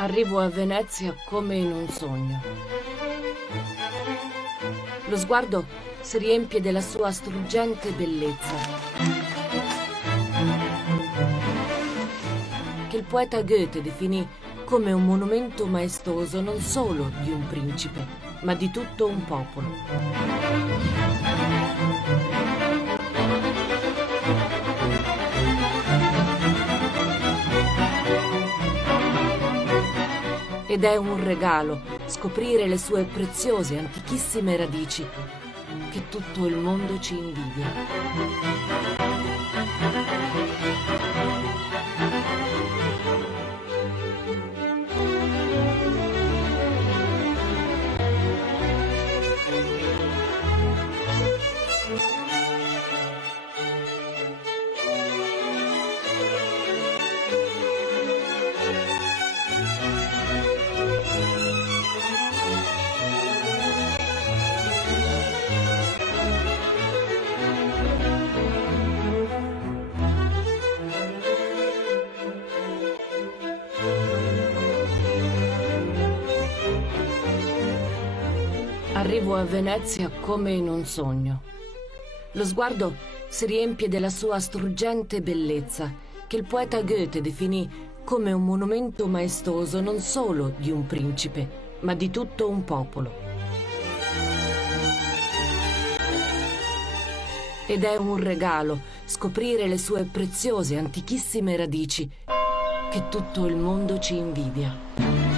Arrivo a Venezia come in un sogno. Lo sguardo si riempie della sua struggente bellezza, che il poeta Goethe definì come un monumento maestoso non solo di un principe, ma di tutto un popolo. Ed è un regalo scoprire le sue preziose, antichissime radici, che tutto il mondo ci invidia. Arrivo a Venezia come in un sogno. Lo sguardo si riempie della sua struggente bellezza, che il poeta Goethe definì come un monumento maestoso non solo di un principe, ma di tutto un popolo. Ed è un regalo scoprire le sue preziose, antichissime radici, che tutto il mondo ci invidia.